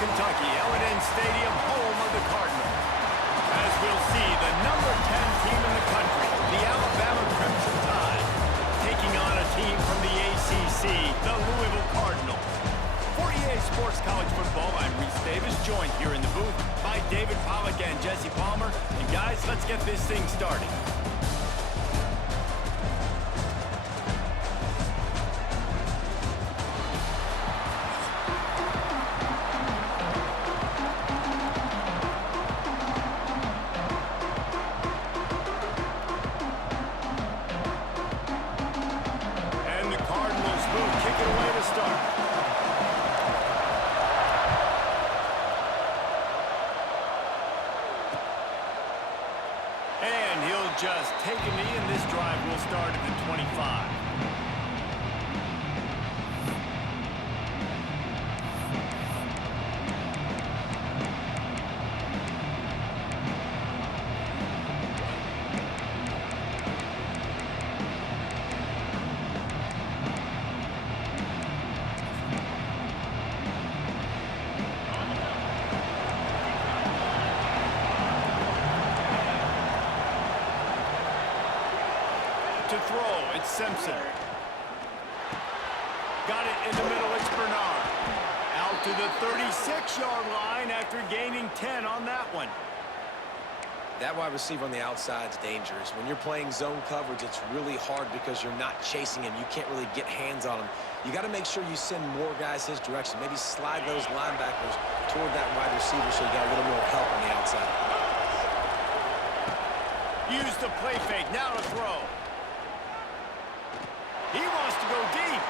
Kentucky, L&N Stadium, home of the Cardinals. As we'll see, the number 10 team in the country, the Alabama Crimson Tide, taking on a team from the ACC, the Louisville Cardinals. For EA Sports College Football, I'm Reese Davis, joined here in the booth by David Pollack and Jesse Palmer. And guys, let's get this thing started. Just take a knee, and this drive will start at the 25. To throw, it's Simpson. Got it in the middle, it's Bernard. Out to the 36-yard line after gaining 10 on that one. That wide receiver on the outside is dangerous. When you're playing zone coverage, it's really hard because you're not chasing him. You can't really get hands on him. You got to make sure you send more guys his direction. Maybe slide those linebackers toward that wide receiver so you got a little more help on the outside. Use the play fake, now to throw. He wants to go deep.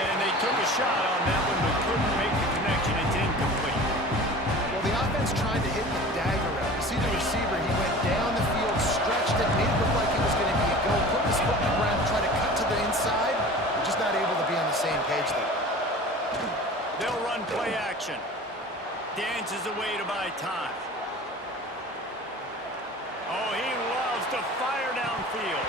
And they took a shot on that one, but couldn't make the connection. It's incomplete. Well, the offense tried to hit the dagger route. You see the receiver, he went down the field, stretched it, made it look like it was going to be a go, put his foot in the ground, tried to cut to the inside. We're just not able to be on the same page there. They'll run play action. Dances away to buy time. Oh, he loves to fire downfield.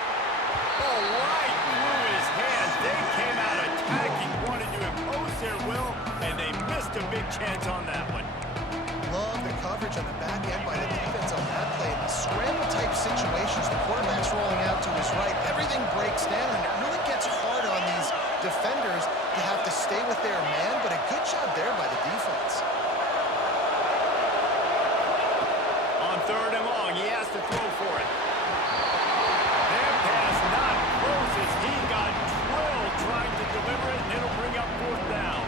Oh, right through his hands. They came out attacking, wanted to impose their will, and they missed a big chance on that one. Love the coverage on the back end by the defense on that play. In the scramble-type situations, the quarterback's rolling out to his right. Everything breaks down, and it really gets hard on these defenders to have to stay with their man, but a good job there by the defense. On 3rd and long, he has to throw for it. He got drilled trying to deliver it, and it'll bring up 4th down.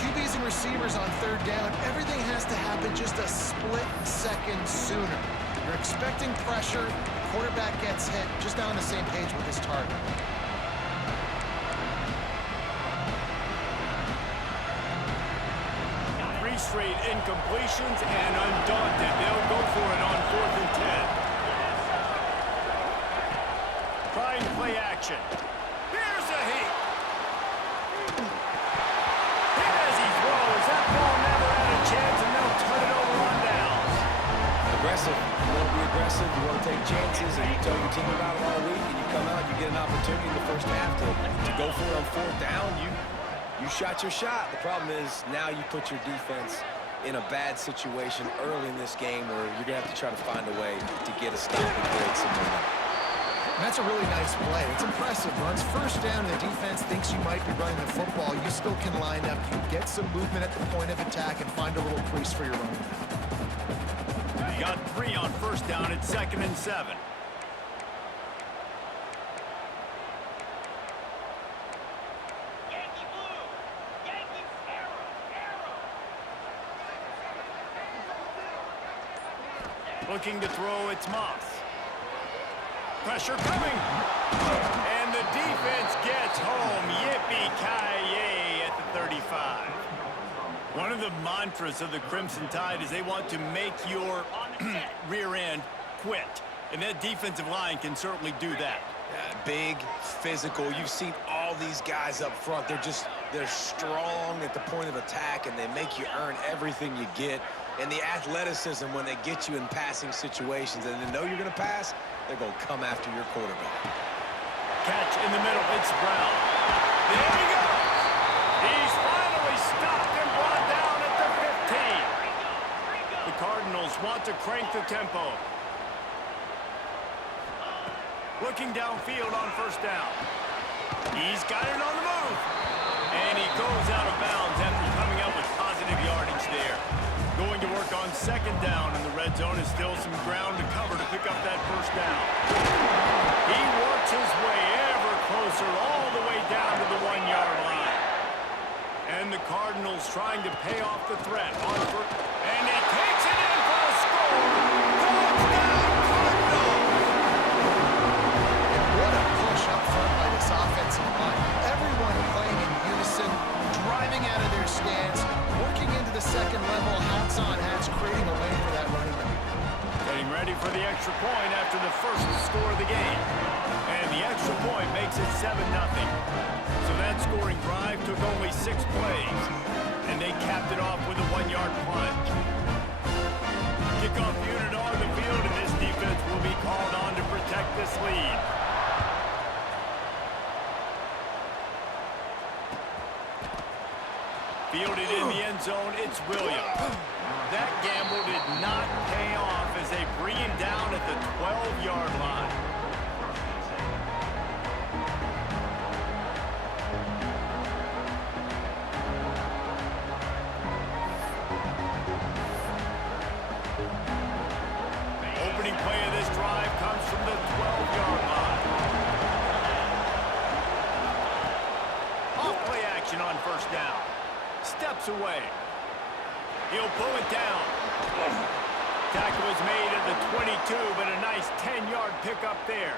QBs and receivers on 3rd down, everything has to happen just a split second sooner. You're expecting pressure, the quarterback gets hit, just not on the same page with his target. Three straight incompletions, and undaunted, they'll go for it on 4th and 10. Trying play action. Here's a heat. Hit as he throws. That ball never had a chance, and they'll turn it over on downs. Aggressive. You want to be aggressive. You want to take chances, and you tell your team about it all week, and you come out, you get an opportunity in the first half to go for it on 4th down. You shot your shot. The problem is now you put your defense in a bad situation early in this game where you're going to have to try to find a way to get a stop and create some momentum. And that's a really nice play. It's impressive. Runs 1st down, and the defense thinks you might be running the football. You still can line up. You get some movement at the point of attack and find a little crease for your own. You got 3 on 1st down at 2nd and 7. Yankee blue! Yankee arrow! Looking to throw, it's Moss. Pressure coming. And the defense gets home. Yippee-ki-yay at the 35. One of the mantras of the Crimson Tide is they want to make your rear end quit. And that defensive line can certainly do that. Yeah, big, physical. You've seen all these guys up front. They're strong at the point of attack, and they make you earn everything you get. And the athleticism when they get you in passing situations and they know you're going to pass, they're going to come after your quarterback. Catch in the middle, it's Brown. There he goes. He's finally stopped and brought down at the Cardinals want to crank the tempo. Looking downfield on first down. He's got it on the move. And he goes out of bounds after coming up with positive yardage there. Going to work on second down, and the red zone is still some ground to cover to pick up that first down. He works his way ever closer all the way down to the 1-yard line. And the Cardinals trying to pay off the threat. And he takes it in for a score. Touchdown, Cardinals! What a push up front by this offensive line. Everyone playing in unison, driving out of their stance, working into the second level, hats on hats, creating a lane for that running back. Getting ready for the extra point after the first score of the game. And the extra point makes it 7-0. So that scoring drive took only 6 plays. And they capped it off with a 1-yard plunge. Kickoff unit on the field, and this defense will be called on to protect this lead. Fielded in the end zone, it's Williams. That gamble did not pay off as they bring him down at the 12-yard line. Opening play of this drive comes from the 12-yard line. Off play action on first down. Steps away. He'll pull it down. Tackle was made at the 22, but a nice 10-yard pickup there.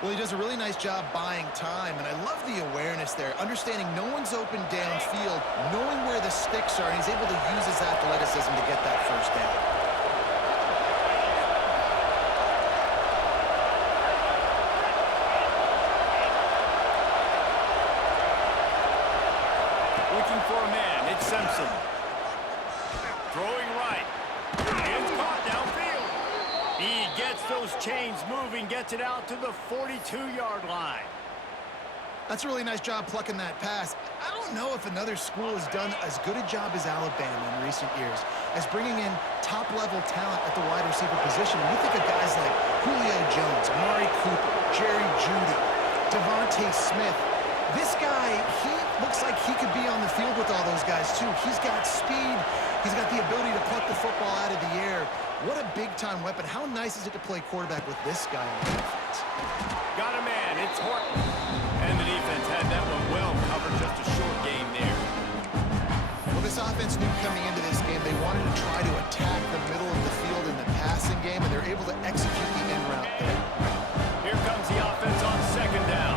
Well, he does a really nice job buying time, and I love the awareness there, understanding no one's open downfield, knowing where the sticks are, and he's able to use his athleticism to get that first down. For a man, it's Simpson. Throwing right. It's caught downfield. He gets those chains moving, gets it out to the 42-yard line. That's a really nice job plucking that pass. I don't know if another school has done as good a job as Alabama in recent years as bringing in top-level talent at the wide receiver position. And you think of guys like Julio Jones, Amari Cooper, Jerry Jeudy, Devontae Smith. This guy, he looks like he could be on the field with all those guys, too. He's got speed. He's got the ability to pluck the football out of the air. What a big-time weapon. How nice is it to play quarterback with this guy on the defense? Got a man. It's Horton. And the defense had that one well covered. Just a short game there. Well, this offense knew coming into this game they wanted to try to attack the middle of the field in the passing game, and they're able to execute the in route there. Here comes the offense on second down.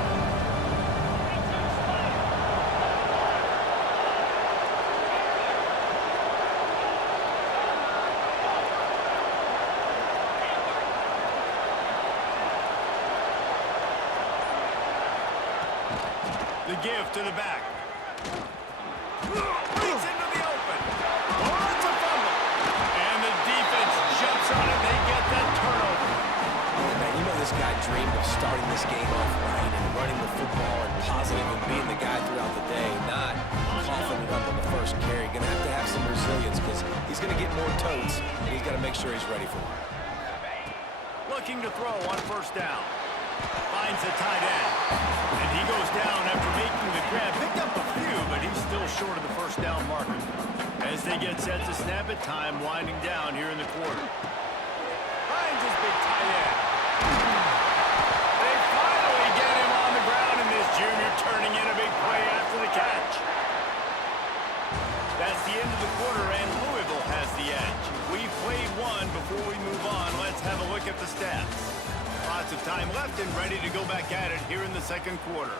The give to the back. Leads into the open. Oh, it's a fumble. And the defense jumps on it. They get that turnover. And man, you know this guy dreamed of starting this game off right and running the football and positive and being the guy throughout the day, not coughing it up on the first carry. Going to have some resilience because he's going to get more totes, and he's got to make sure he's ready for it. Looking to throw on first down. Finds the tight end. And he goes down after making the grab. Picked up a few, but he's still short of the first down marker. As they get set to snap it, time winding down here in the quarter. Finds his big tight end. They finally get him on the ground, and this junior turning in a big play after the catch. That's the end of the quarter, and Louisville has the edge. We've played one. Before we move on, let's have a look at the stats. Lots of time left and ready to go back at it here in the second quarter.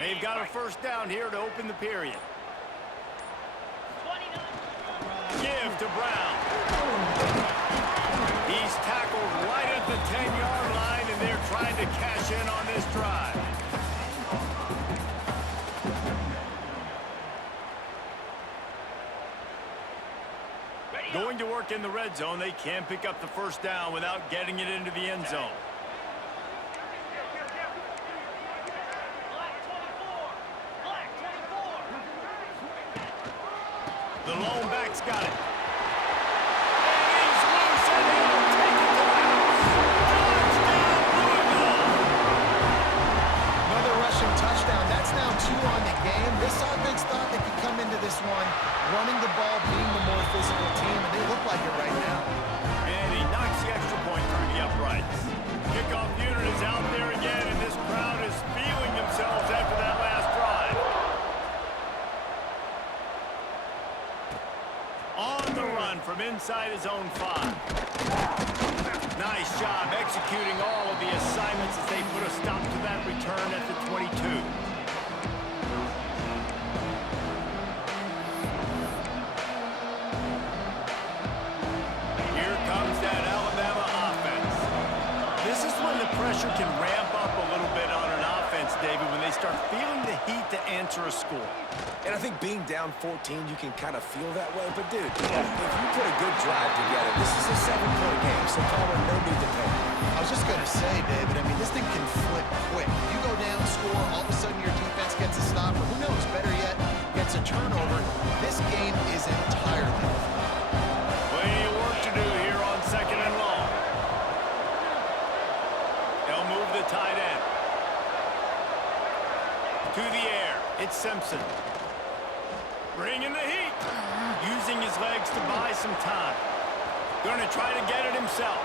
They've got a first down here to open the period. Give to Brown. He's tackled right at the 10-yard line, and they're trying to cash in on this drive. Going to work in the red zone, they can pick up the first down without getting it into the end zone. Black 24. The lone back's got it. And he's loose, and he'll take it to the house. Touchdown, Louisville! Another rushing touchdown. That's now 2 on the game. This offense thought they could come into this one running the ball, being the more physical team, and they look like it right now. And he knocks the extra point through the uprights. Kickoff unit is out there again, and this crowd is feeling themselves after that last drive. On the run from inside his own 5. Nice job executing all of the assignments as they put a stop to that return at the 22. Here comes that Alabama offense. This is when the pressure can ramp up a little bit on an offense, David, when they start feeling the heat to answer a score. And I think being down 14, you can kind of feel that way. But, dude, if you put a good drive together, this is a 7-point game, so Palmer, no need to panic. I was just going to say, David, I mean, this thing can flip quick. You go down, score, all of a sudden your defense gets a stop, or who knows, better yet, gets a turnover. This game is entirely different. Plenty of work to do here on 2nd and long. They'll move the tight end. To the air, it's Simpson. Bringing the heat. Using his legs to buy some time. Going to try to get it himself.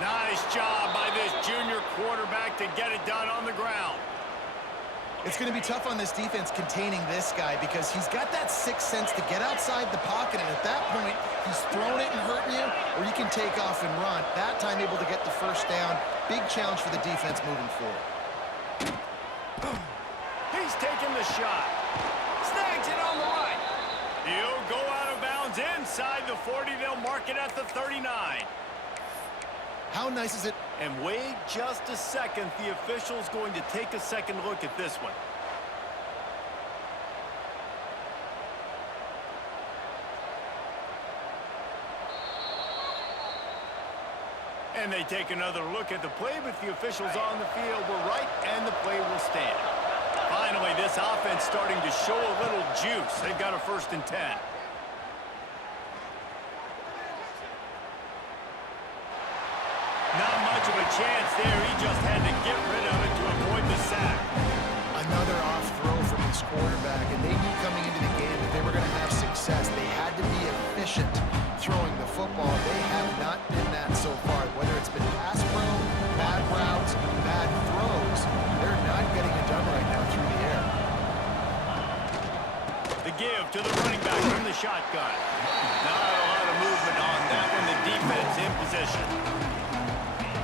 Nice job by this junior quarterback to get it done on the ground. It's going to be tough on this defense containing this guy because he's got that sixth sense to get outside the pocket, and at that point, he's throwing it and hurting you, or you can take off and run. That time able to get the first down. Big challenge for the defense moving forward. He's taking the shot. Snags it on the right. He'll go out of bounds inside the 40. They'll mark it at the 39. How nice is it? And wait just a second. The official's going to take a second look at this one. And they take another look at the play, but the officials on the field were right, and the play will stand. Finally, this offense starting to show a little juice. They've got a 1st and 10. Not much of a chance there. He just had to get rid of it to avoid the sack. Another off throw from his quarterback, and they knew coming into the game that they were going to have success. They had to be efficient throwing the football. They have not been that so far. Whether it's been pass pro, bad routes, bad throws, they're not getting it done right now through the air. The give to the running back from the shotgun. Not a lot of movement on that one. The defense in position.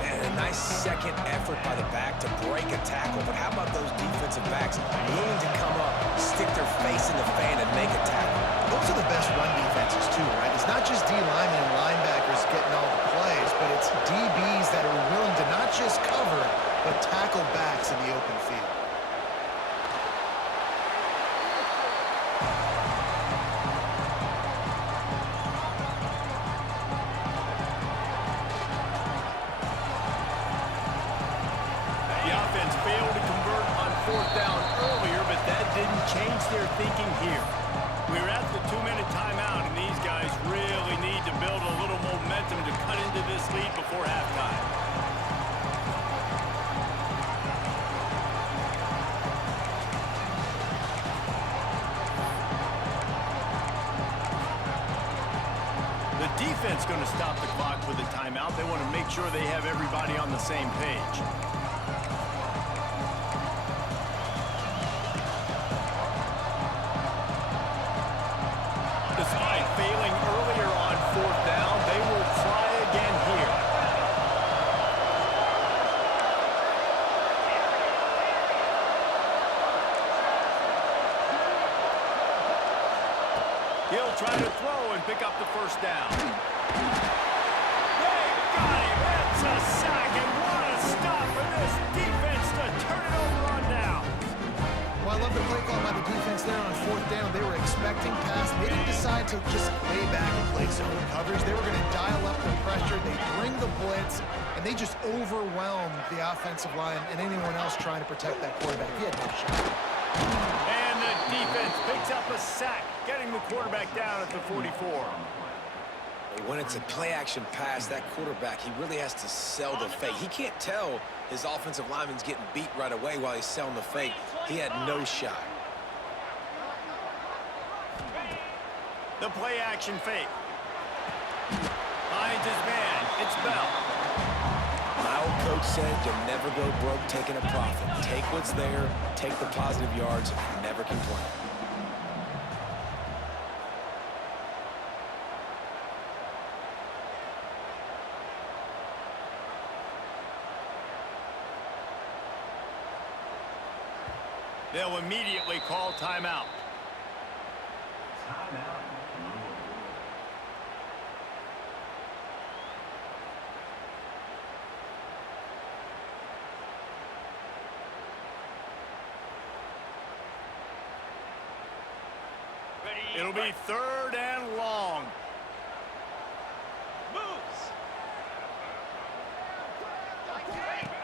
And a nice second effort by the back to break a tackle. But how about those defensive backs willing to come up, stick their face in the fan, and make a tackle? Those are the best run defenses too, right? It's not just D linemen and linebackers getting all the plays, but it's DBs that are willing to not just cover, but tackle backs in the open field. The offense failed to convert on 4th down earlier, but that didn't change their thinking here. We're at the 2-minute timeout, and these guys really need to build a little momentum to cut into this lead before halftime. The defense going to stop the clock with a timeout. They want to make sure they have everybody on the same page. Despite failing earlier on 4th down, they will try again here. He'll try to throw and pick up the first down. They got him. It's a sack, and what a stop for this defense to turn it over on down. Well, I love the play call by the defense there on fourth down. They were expecting pass. They didn't decide to just lay back and play zone coverage. They were going to dial up the pressure. They bring the blitz, and they just overwhelmed the offensive line and anyone else trying to protect that quarterback. He had no shot. And the defense picks up a sack, getting the quarterback down at the 44. When it's a play-action pass, that quarterback, he really has to sell the fake. He can't tell his offensive lineman's getting beat right away while he's selling the fake. He had no shot. The play-action fake. Finds his man. It's Bell. My old coach said you'll never go broke taking a profit. Take what's there, take the positive yards, and never complain. They'll immediately call timeout. It'll be third and long. Moves.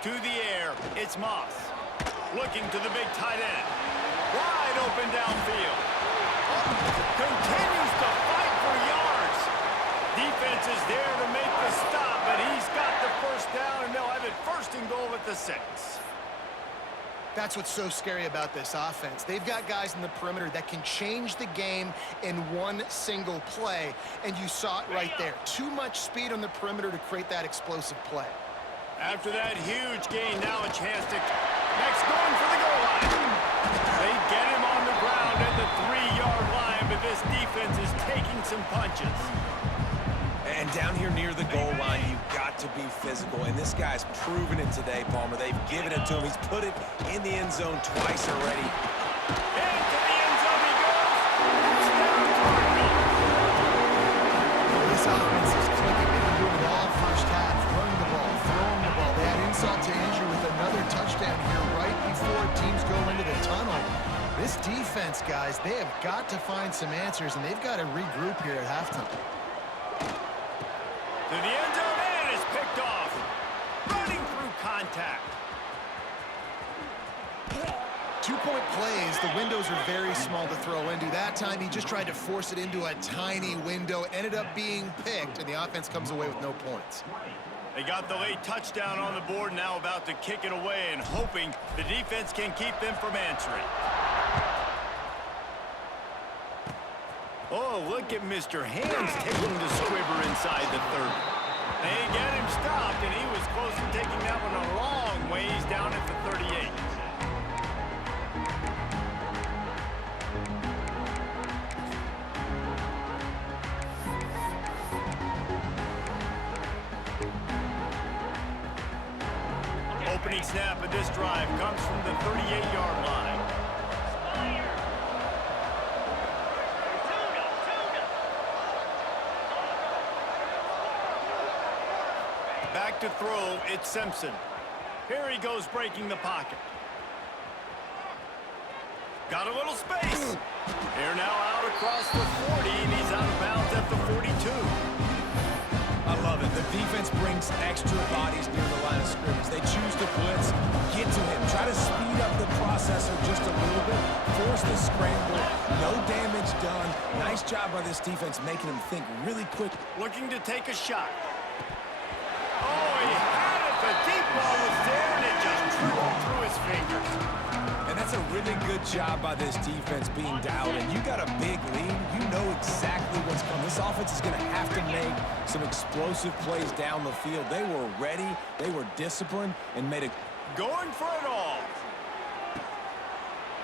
To the air, it's Moss. Looking to the big tight end. Wide open downfield. Continues to fight for yards. Defense is there to make the stop, but he's got the first down, and they'll have it first and goal at the 6. That's what's so scary about this offense. They've got guys in the perimeter that can change the game in one single play, and you saw it right there. Too much speed on the perimeter to create that explosive play. After that huge gain, now a chance to... Next going for the goal line. They get him on the ground at the 3-yard line, but this defense is taking some punches. And down here near the goal line, you've got to be physical. And this guy's proven it today, Palmer. They've given it to him. He's put it in the end zone twice already. Into the end zone he goes. Touchdown, Cardinals. This offense is clicking. They've been doing it all first half. Running the ball, throwing the ball. They had insult to injury with another touchdown here right before teams go into the tunnel. This defense, guys, they have got to find some answers, and they've got to regroup here at halftime. To the end zone, and is picked off. Running through contact. 2-point plays, the windows are very small to throw into. That time, he just tried to force it into a tiny window, ended up being picked, and the offense comes away with no points. They got the late touchdown on the board, now about to kick it away and hoping the defense can keep them from answering. Oh, look at Mr. Hands taking the squibber inside the 30. They get him stopped, and he was close to taking that one a long ways down at the 38. Opening snap of this drive comes from the 38-yard line. Back to throw, it's Simpson. Here he goes breaking the pocket. Got a little space. They're now out across the 40, and he's out of bounds at the 42. I love it. The defense brings extra bodies near the line of scrimmage. They choose to blitz, get to him, try to speed up the processor just a little bit, force the scramble, no damage done. Nice job by this defense making him think really quick. Looking to take a shot. Oh, he had it. The deep ball was there, and it just trickled through his fingers. And that's a really good job by this defense being dialed in. You got a big lead. You know exactly what's coming. This offense is going to have to make some explosive plays down the field. They were ready. They were disciplined and made it. Going for it all.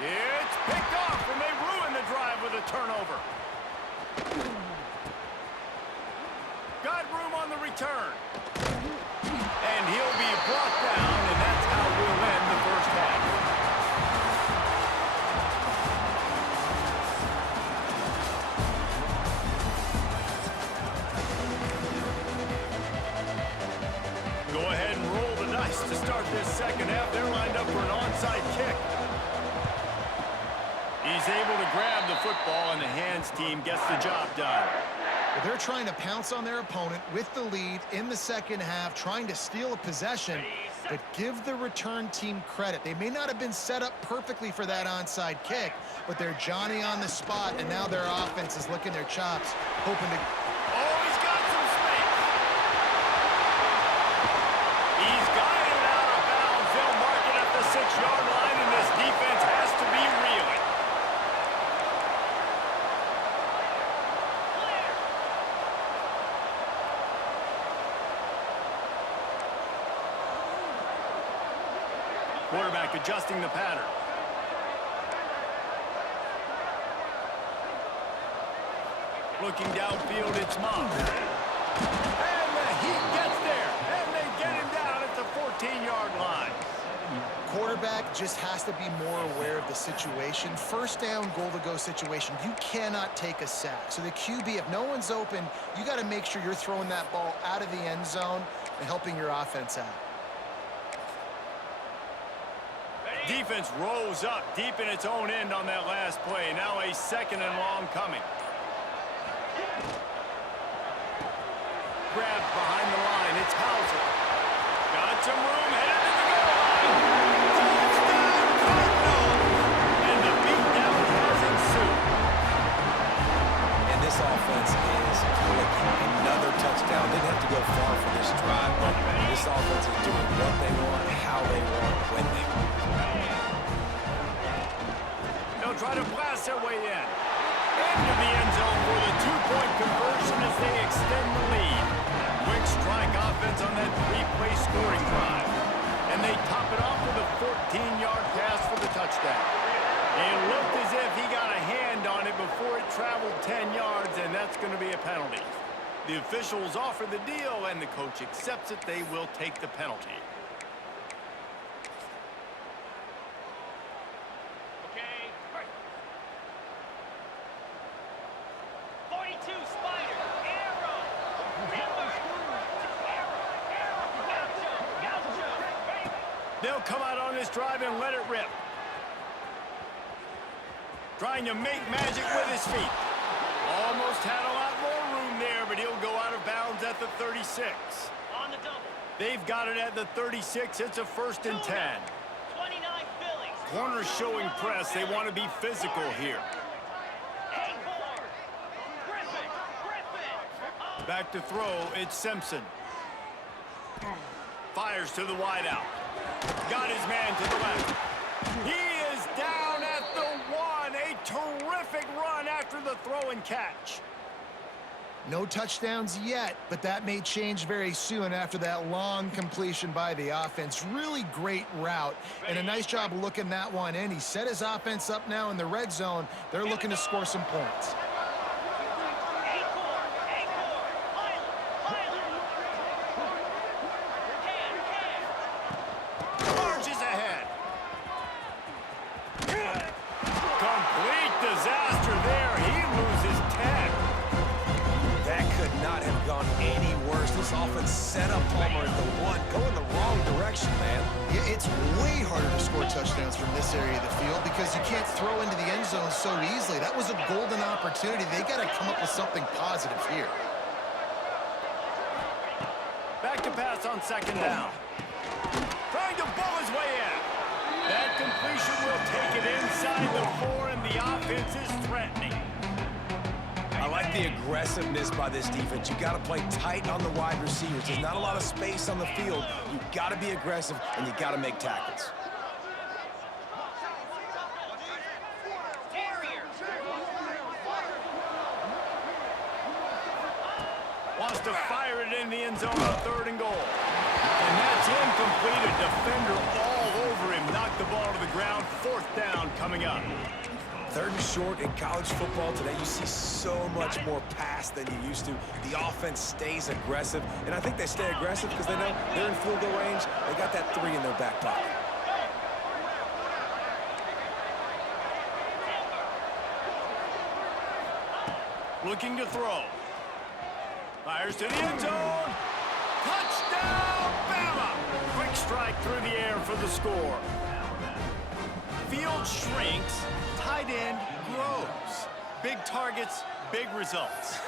It's picked off, and they ruin the drive with a turnover. Got room on the return. And he'll be brought down, and that's how we'll end the first half. Go ahead and roll the dice to start this second half. They're lined up for an onside kick. He's He's able to grab the football, and the hands team gets the job done. Well, they're trying to pounce on their opponent with the lead in the second half, trying to steal a possession, but give the return team credit. They may not have been set up perfectly for that onside kick, but they're Johnny on the spot, and now their offense is licking their chops, hoping to... Oh, he's got some space. He's got it out of bounds. They'll mark it at the 6-yard line, and this defense has to be reeling. Quarterback adjusting the pattern. Looking downfield, it's Moss. And the Heat gets there, and they get him down at the 14-yard line. Quarterback just has to be more aware of the situation. First down, goal-to-go situation. You cannot take a sack. So the QB, if no one's open, you got to make sure you're throwing that ball out of the end zone and helping your offense out. Defense rose up deep in its own end on that last play. Now a 2nd and long coming. Grabbed behind the line. It's Hauser. Got some room. Headed to the goal line. Touchdown, Cardinals! And the beatdown has ensued. And this offense is clicking. Another touchdown. Didn't have to go far for this drive, but this offense is doing what they want, how they want, when they want. They'll try to blast their way in. Into the end zone for the 2-point conversion as they extend the lead. Quick strike offense on that 3-play scoring drive. And they top it off with a 14-yard pass for the touchdown. It looked as if he got a hand on it before it traveled 10 yards, and that's going to be a penalty. The officials offer the deal, and the coach accepts it. They will take the penalty. Okay. 42, Spider. Arrow. Gaucho. They'll come out on this drive and let it rip. Trying to make magic with his feet. Almost had a lot more room there, but he'll go out of bounds at the 36. On the double. They've got it at the 36. It's a 1st and 10. 29 Phillies. Corners showing press. They want to be physical here. Acorn. Griffin. Back to throw. It's Simpson. Fires to the wideout. Got his man to the left. He is down at the 1. A terrific run after the throw and catch. No touchdowns yet, but that may change very soon after that long completion by the offense. Really great route, and a nice job looking that one in. He set his offense up now in the red zone. They're looking to score some points. Marches ahead. Complete disaster there. He loses 10. That could not have gone any worse. This offense set up Palmer at the 1. Going the wrong direction, man. Yeah, it's way harder to score touchdowns from this area of the field because you can't throw into the end zone so easily. That was a golden opportunity. They got to come up with something positive here. Back to pass on 2nd down. Trying to bull his way in. That completion will take it inside the 4, and the offense is threatening. I like the aggressiveness by this defense. You got to play tight on the wide receivers. There's not a lot of space on the field. You got to be aggressive, and you got to make tackles. Wants to fire it in the end zone on 3rd and goal. And that's incomplete. A defender all over him. Knocked the ball to the ground. 4th down coming up. 3rd and short in college football today. You see so much more pass than you used to. The offense stays aggressive, and I think they stay aggressive because they know they're in field goal range. They got that 3 in their back pocket. Looking to throw. Fires to the end zone. Touchdown, Bama! Quick strike through the air for the score. Field shrinks. Tight tight end grows. Big targets, big results.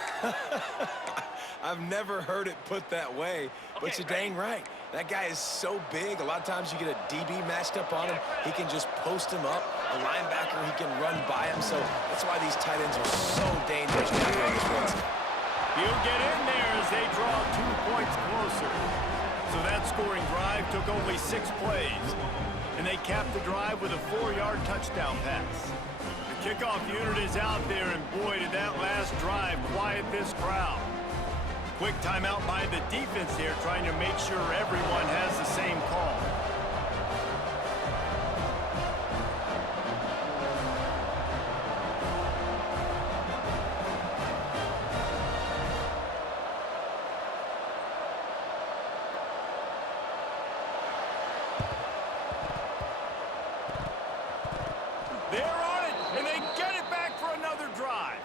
I've never heard it put that way, but you're dang right. That guy is so big. A lot of times you get a DB matched up on him. He can just post him up. A linebacker, he can run by him. So that's why these tight ends are so dangerous down here in this one. He'll get in there as they draw 2 points closer. So that scoring drive took only 6 plays. And they capped the drive with a 4-yard touchdown pass. The kickoff unit is out there, and boy, did that last drive quiet this crowd. Quick timeout by the defense here, trying to make sure everyone has the same call. They're on it, and they get it back for another drive.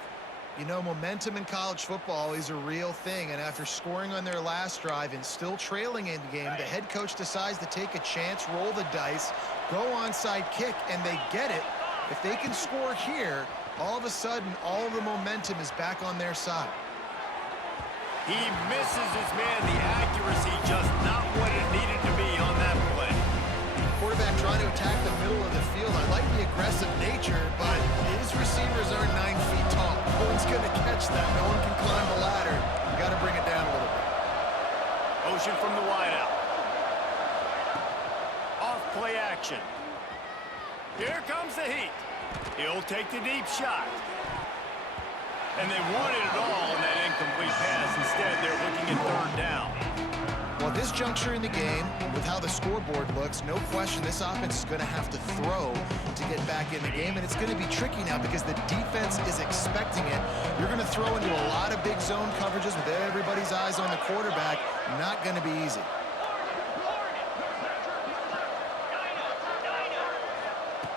You know, momentum in college football is a real thing, and after scoring on their last drive and still trailing in the game, the head coach decides to take a chance, roll the dice, go onside kick, and they get it. If they can score here, all of a sudden, all of the momentum is back on their side. He misses his man. The accuracy just not what it needed to be on that play. Quarterback trying to attack the middle of the field. I like the aggressive nature, but his receivers aren't 9 feet tall. No one's going to catch that. No one can climb the ladder. You got to bring it down a little bit. Motion from the wideout. Off play action. Here comes the heat. He'll take the deep shot. And they wanted it all in that incomplete pass. Instead, they're looking at 3rd down. Well, this juncture in the game, with how the scoreboard looks, no question this offense is going to have to throw to get back in the game, and it's going to be tricky now because the defense is expecting it. You're going to throw into a lot of big zone coverages with everybody's eyes on the quarterback. Not going to be easy.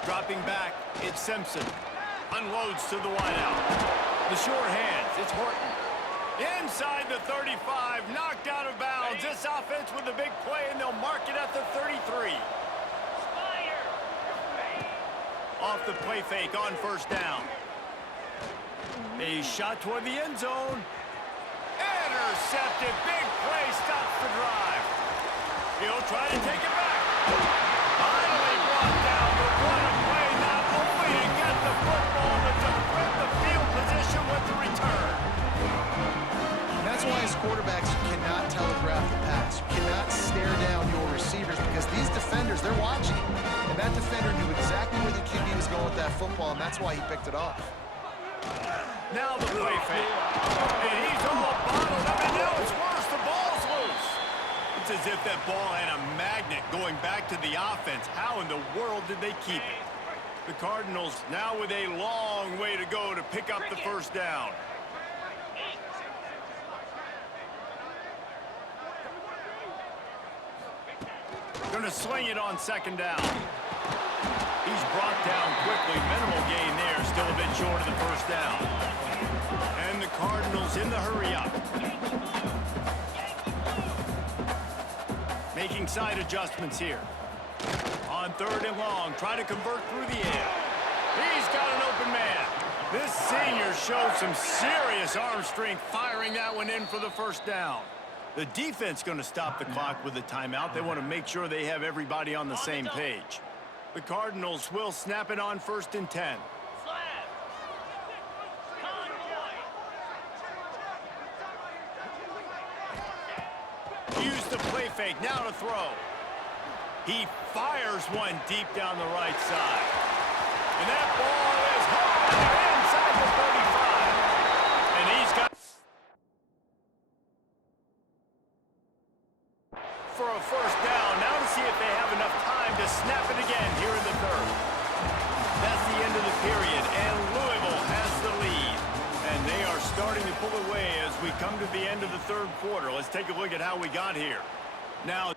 Dropping back, it's Simpson. Unloads to the wideout. The short hands, it's Horton. Inside the 35, knocked out of bounds. This offense with a big play, and they'll mark it at the 33. Off the play fake on 1st down. A shot toward the end zone. Intercepted. Big play stops the drive. He'll try to take it back. Finally brought down, but what a play, not only to get the football, but to flip the field position with the return. That's why as quarterbacks, you cannot telegraph the pass. You cannot stare down your receivers because these defenders, they're watching. And that defender knew exactly where the QB was going with that football, and that's why he picked it off. Now the play fake. And he's all bottled up, and now it's worse. The ball's loose. It's as if that ball had a magnet going back to the offense. How in the world did they keep it? The Cardinals now with a long way to go to pick up the 1st down. Going to swing it on 2nd down. He's brought down quickly. Minimal gain there. Still a bit short of the 1st down. And the Cardinals in the hurry up. Making side adjustments here. On 3rd and long. Try to convert through the air. He's got an open man. This senior showed some serious arm strength firing that one in for the 1st down. The defense going to stop the clock with a timeout. They want to make sure they have everybody on the same page. The Cardinals will snap it on 1st and 10. Use the play fake, now to throw. He fires one deep down the right side. And that ball is hard inside the 35. And he's got for a 1st down. Now to see if they have enough time to snap it again here in the 3rd. That's the end of the period, and Louisville has the lead. And they are starting to pull away as we come to the end of the 3rd quarter. Let's take a look at how we got here. Now